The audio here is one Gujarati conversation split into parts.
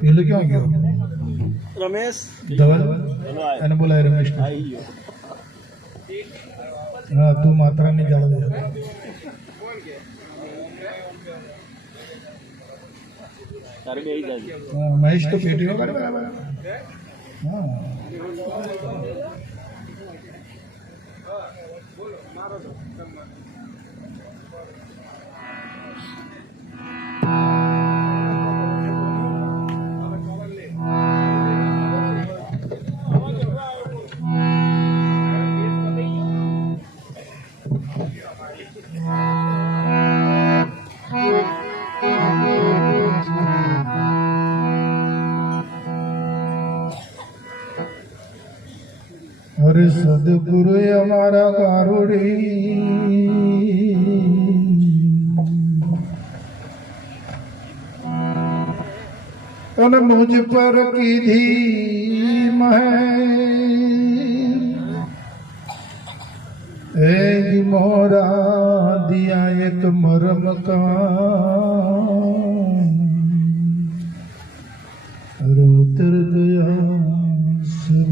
પેલો ક્યાં ગયો રમેશ ધવલ. એને બોલાય રમેશ હા તું માત્રાની જાળવે મહેશ તો પેટીઓ કરે બરાબર હા અરે સદગુરુ અમારા કારુડી અને મુજ પર કીધી મહે એ જી મોરા દિયા એક મરમ કા અરે ઉતર ગયા સબ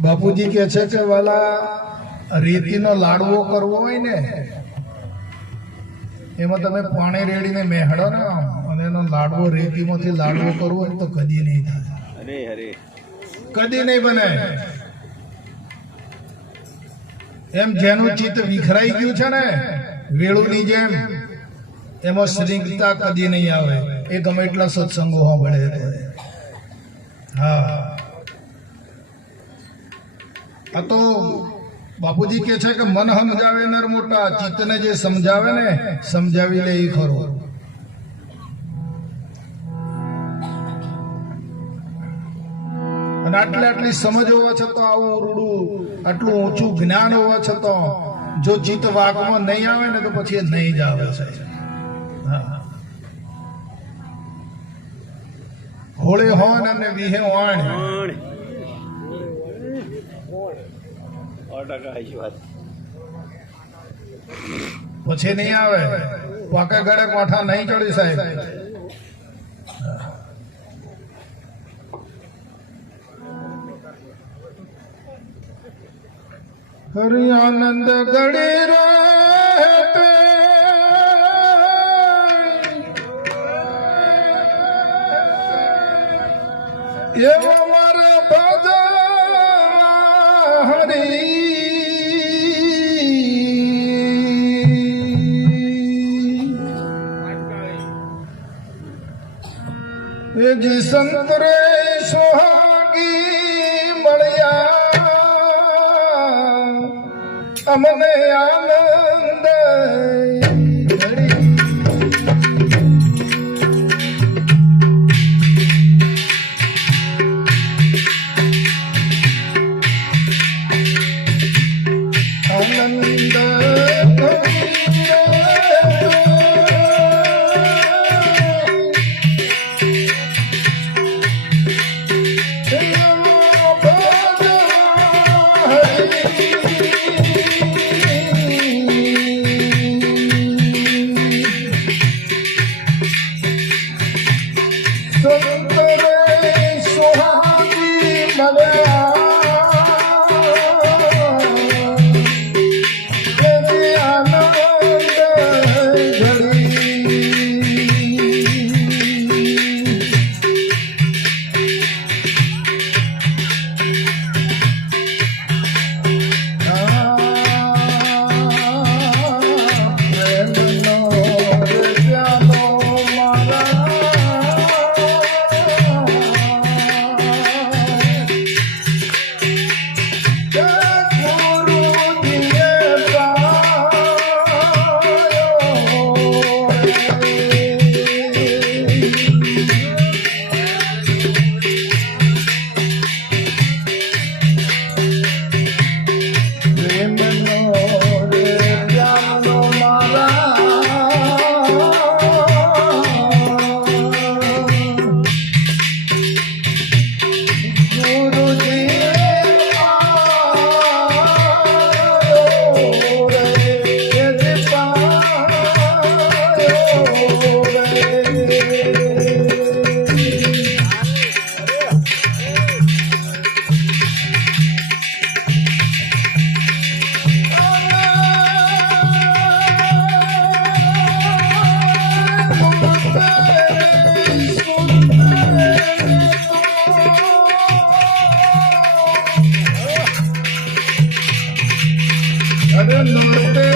બાપુજી કે છે કે વાલા રેતીનો લાડવો કરવો હોય ને એમાં તમે પાણી રેડીને મેહડો ને અને એનો લાડવો રેતીમાંથી લાડવો કરવો હોય તો કદી નહીં થાય. અરે અરે. કદી નહીં બને. એમ જેનું ચિત્ત વિખરાઈ ગયું છે ને વેળુની જેમ એમાં શ્રીંગતા કદી નહીં આવે. એ ગમે એટલા સત્સંગો સાંભળે હા. આ તો બાપુજી કે છે કે મન સમજાવે નર મોટા, ચિત્તને જે સમજાવે ને, સમજાવી લે એ ખરો. અને આટલી આટલી સમજ હોવા છતાં આવું રૂડું, આટલું ઊંચું જ્ઞાન હોવા છતાં જો ચિત્ત વાગમાં નહીં આવે ને તો પછી નહીં જ આવે છે. હોળી હોન અને વિહે વાણ સો ટકા આઈ વાત. પછી નહીં આવે? પાકે ઘરે કોઠા નહીં ચડી સાહેબ. હરી આનંદ ગળી રહે એવો હરી એ જી સંતરે સોહાગી મળ્યા નૃત્ય ને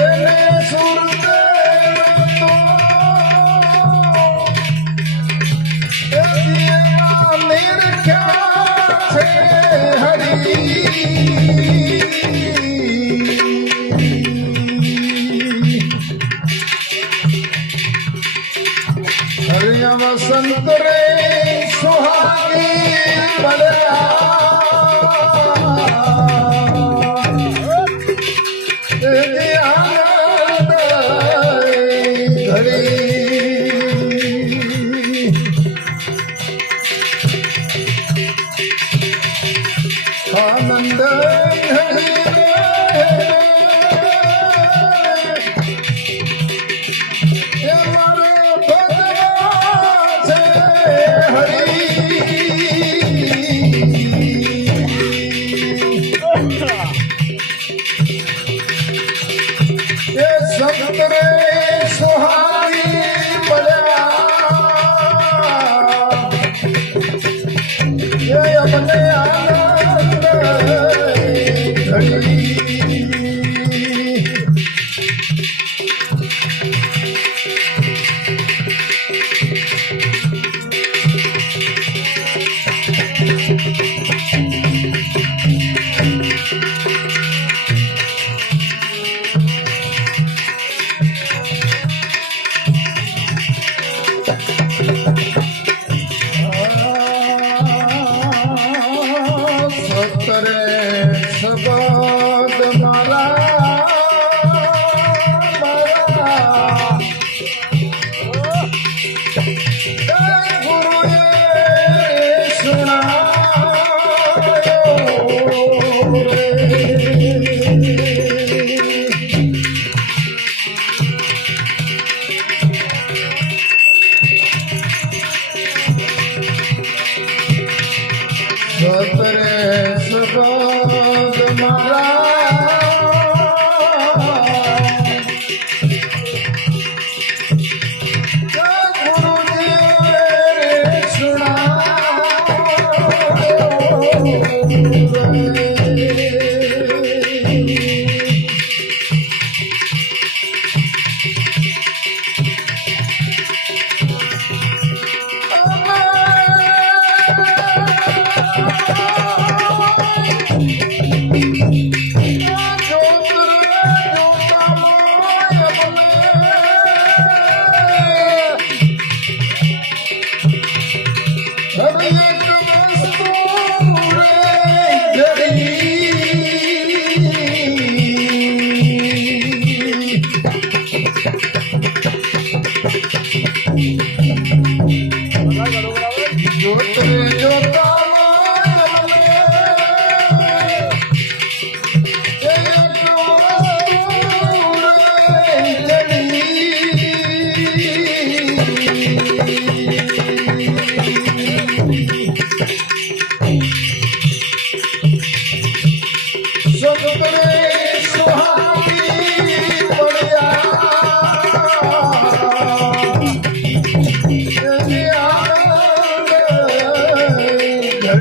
can't, can't.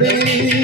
Mary.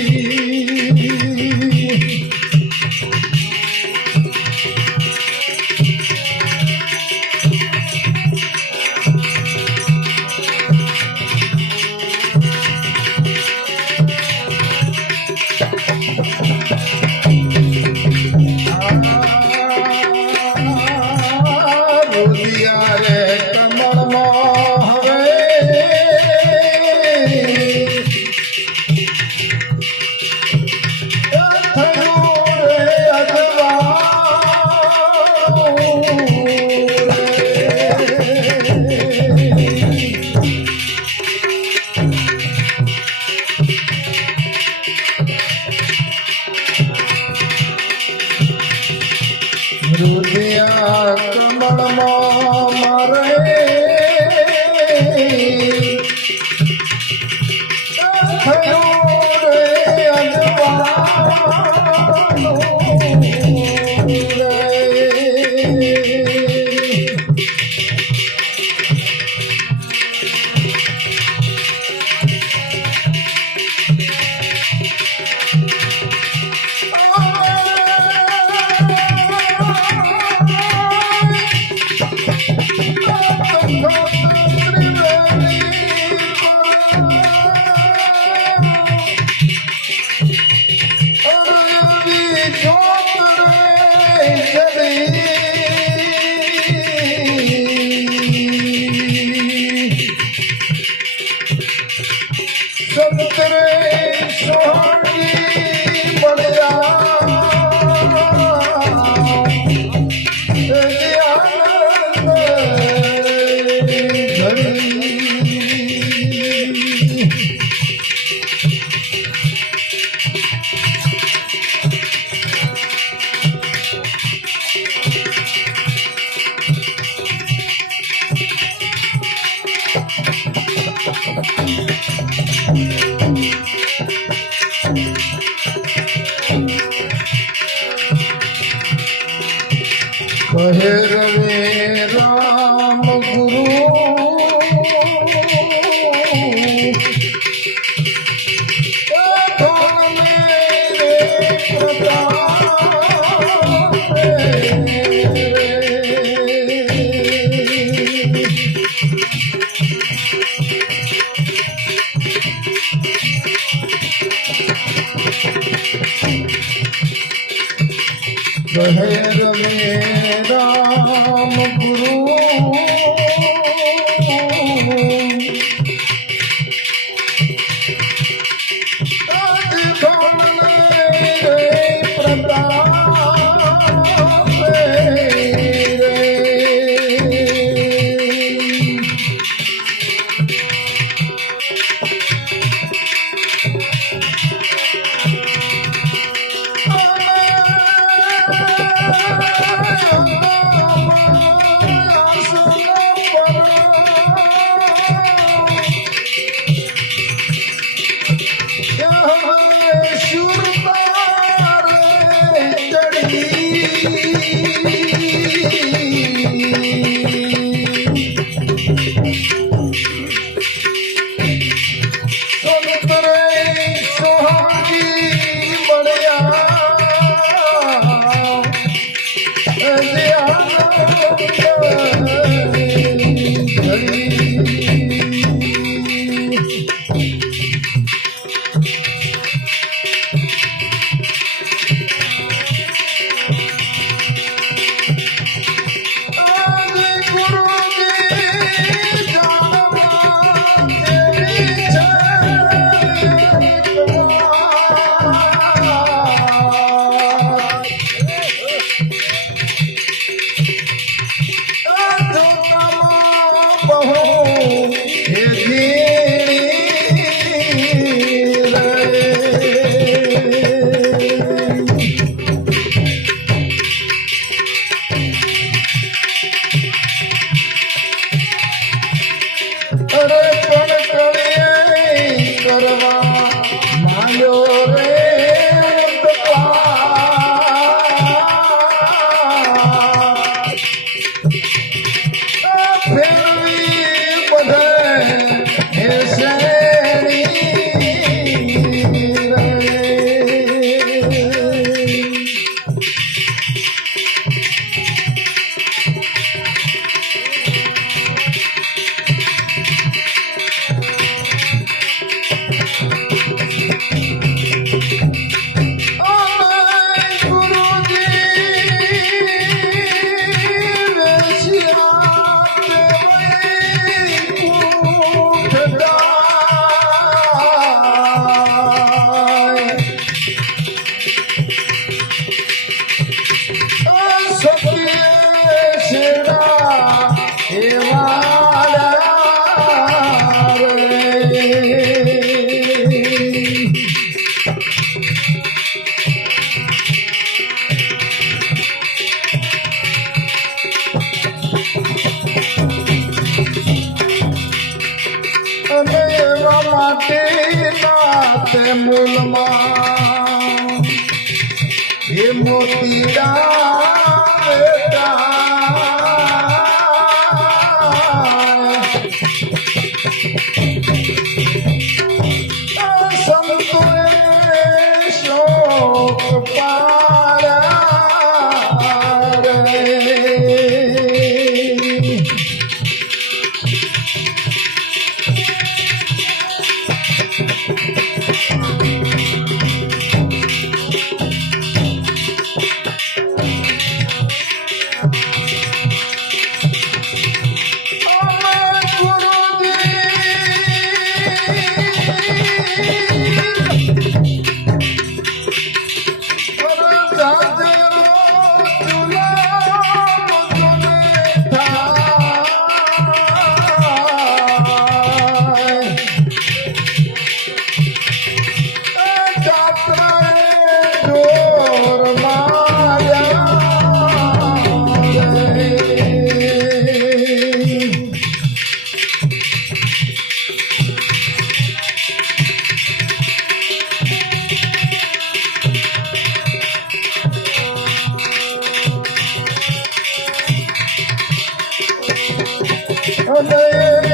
I'm Hello.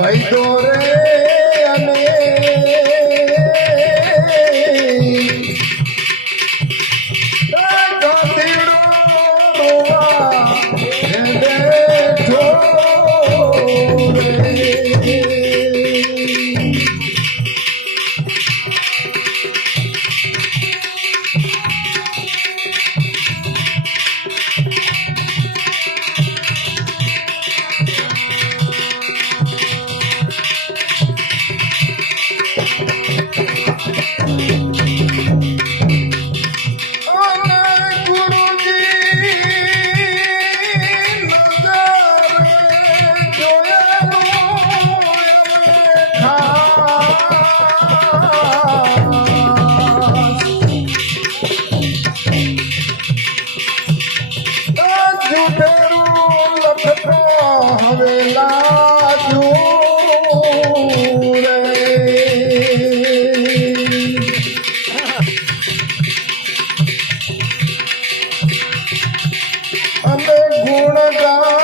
વૈદો રે Shiva.